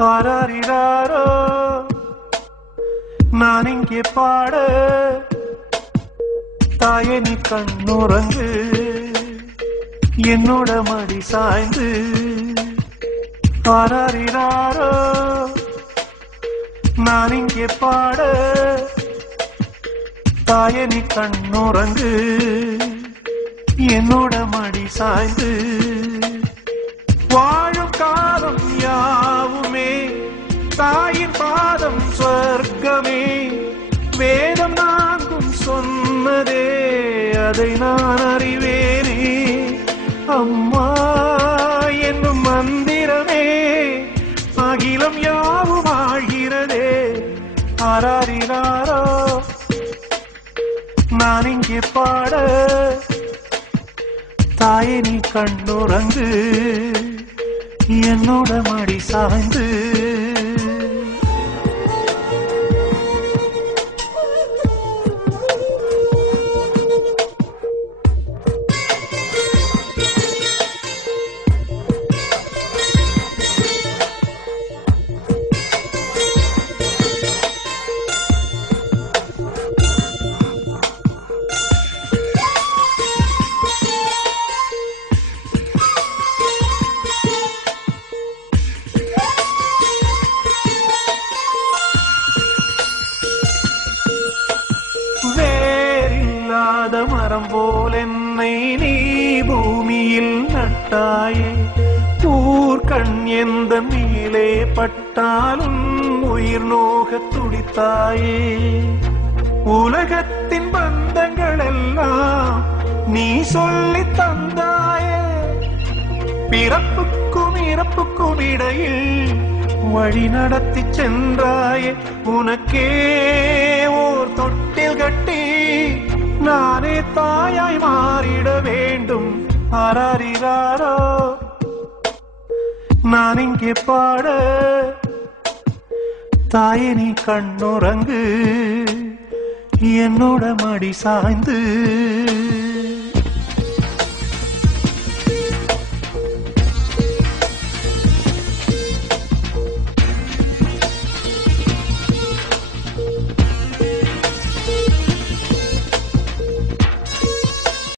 ஆராரிராரோ நான் இங்கே பாட, தாயே நீ கண்ணுறங்கு, என்னோட மடி சாய்ந்து. ஆராரிராரோ நான் இங்கே பாட, தாயே நீ கண்ணுறங்கு, என்னோட மடி சாய்ந்து. வாழும் காலம் யாவுமே தாயின் பாதம் சொர்க்கமே, வேதம் நான்கும் சொன்னதே அதை நான் அறிவேனே. அம்மா என்னும் மந்திரமே அகிலம் யாவும் ஆழ்கிறதே. ஆராரிராரோ நான் இங்கே பாட, தாயே நீ கண்ணுறங்கு, என்னோட மடி சாய்ந்து. வேறில்லாத மரம் போல் என்னை நீ பூமியில் நட்டாயே, ஊர்கண் எந்த மேலே பட்டாலும் உயிர் நோக துடித்தாயே. உலகத்தின் பந்தங்கள் எல்லாம் நீ சொல்லி தந்தாயே, பிறப்புக்கும் இறப்புக்கும் இடையில் வழி நடத்தி சென்றாயே. உனக்கே ஓர் தொட்டில் கட்டி நானே தாயாய் மாறிட வேண்டும். ஆராரிராரோ நான் இங்கே பாட, தாயே நீ கண்ணுறங்கு, என்னோட மடி சாய்ந்து.